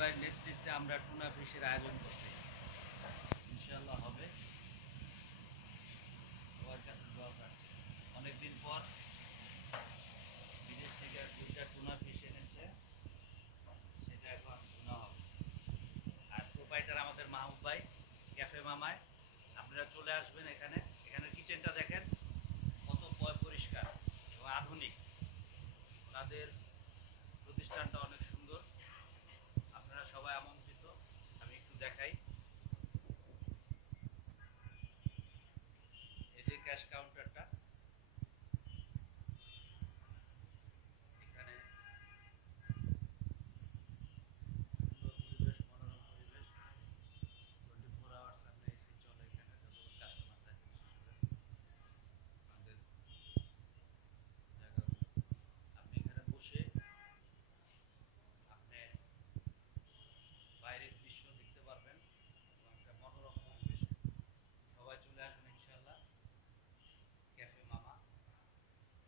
ভাইয়ের নেতৃত্বে আমরা টুনা ফিশের আয়োজন করছি। ইনশাআল্লাহ হবে। সবার কাছে দোয়া প্রার্থী। অনেকদিন পর বিদেশ থেকে 2টা টুনা ফিশ এনেছে, সেটা এখন টুনা হবে। আর প্রোপাইটার আমাদের মাহমুদ ভাই, ক্যাফে মামায়। আপনারা চলে আসবেন এখানে। এখানের কিচেনটা দেখেন কত পরিষ্কার এবং আধুনিক। তাদের প্রতিষ্ঠানটা অনেক সুন্দর। আপনারা সবাই আমন্ত্রিত। আমি একটু দেখাই। এই যে ক্যাশ কাউন্টারটা, এখানে সুন্দর পরিবেশ, মনোরম পরিবেশ। 24 আওয়ার্স আপনার এসি চলে এখানে, যতক্ষণ কাস্টমার থাকে। আমাদের জায়গাগুলো আপনি এখানে বসে আপনি বাইরের দৃশ্য দেখতে পারবেন এবং একটা মনোরম পরিবেশ। সবাই চলে আসবেন ইনশাআল্লাহ। ক্যাফে মামা,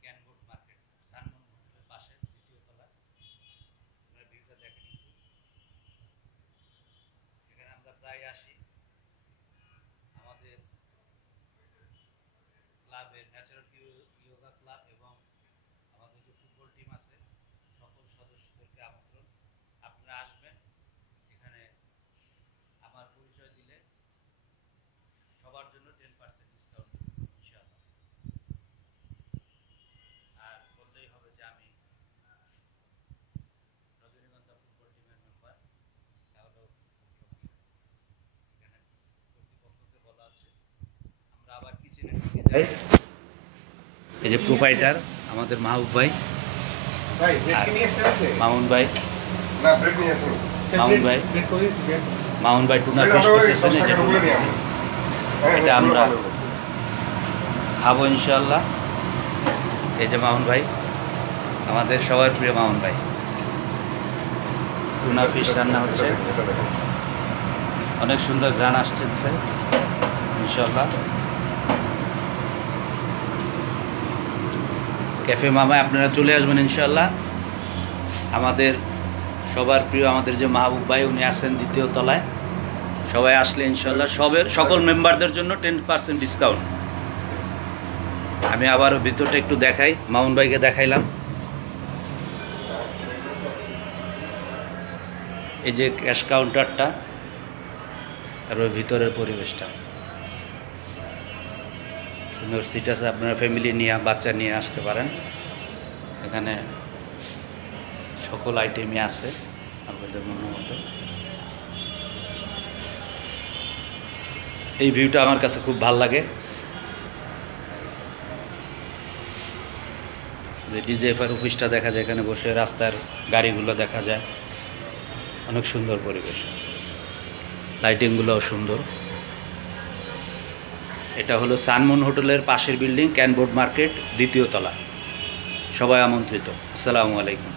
ক্যানবোর্ড মার্কেট, সানমুন হোটেলের পাশে, 2য় তলায়। আপনারা ভিউটা দেখেন একটু। এখানে আমরা প্রায় আসি। আমাদের ক্লাবের ন্যাচারাল ইয়োগা ক্লাব এবং আমাদের যে ফুটবল টিম আছে, সকল সদস্যদেরকে আমন্ত্রণ। আপনারা আসবেন। এখানে আমার পরিচয় দিলে সবার জন্য 10% ডিসকাউন্ট ইনশাআল্লাহ। আর বললেই হবে যে আমি রজনীগন্ধা ফুটবল টিমের মেম্বার, তাহলেও কোনো সমস্যা নেই। এখানে কর্তৃপক্ষকে বলা আছে। আমরা আবার কিচেনের দিকে যাই। এই যে প্রোপাইটার আমাদের মাহবুব ভাই, মামুন ভাই, মামুন ভাই টুনা ফিশ করতেছেন। এই যে টুনা ফিশ, এটা আমরা খাবো ইনশাআল্লাহ। এই যে মামুন ভাই, আমাদের সবার প্রিয় মামুন ভাই, টুনা ফিশ রান্না হচ্ছে। অনেক সুন্দর ঘ্রাণ আসছে ইনশাআল্লাহ। ক্যাফে মামায় আপনারা চলে আসবেন ইনশাআল্লাহ। আমাদের সবার প্রিয় আমাদের যে মাহবুব ভাই, উনি আছেন 2য় তলায়। সবাই আসলে ইনশাআল্লাহ সকল মেম্বারদের জন্য 10% ডিসকাউন্ট। আমি আবারও ভিতরটা একটু দেখাই। মামুন ভাইকে দেখাইলাম। এই যে ক্যাশ কাউন্টারটা, তারপর ভিতরের পরিবেশটা সুন্দর। সিট আছে, আপনারা ফ্যামিলি নিয়ে, বাচ্চা নিয়ে আসতে পারেন। এখানে সকল আইটেমই আছে আপনাদের মনের মতো। এই ভিউটা আমার কাছে খুব ভালো লাগে। যে ডিজেএফআর অফিসটা দেখা যায়, এখানে বসে রাস্তার গাড়িগুলো দেখা যায়। অনেক সুন্দর পরিবেশ, লাইটিংগুলোও সুন্দর। এটা হলো সানমুন হোটেলের পাশের বিল্ডিং, ক্যানবোর্ড মার্কেট, 2য় তলা। সবাই আমন্ত্রিত। আসসালামু আলাইকুম।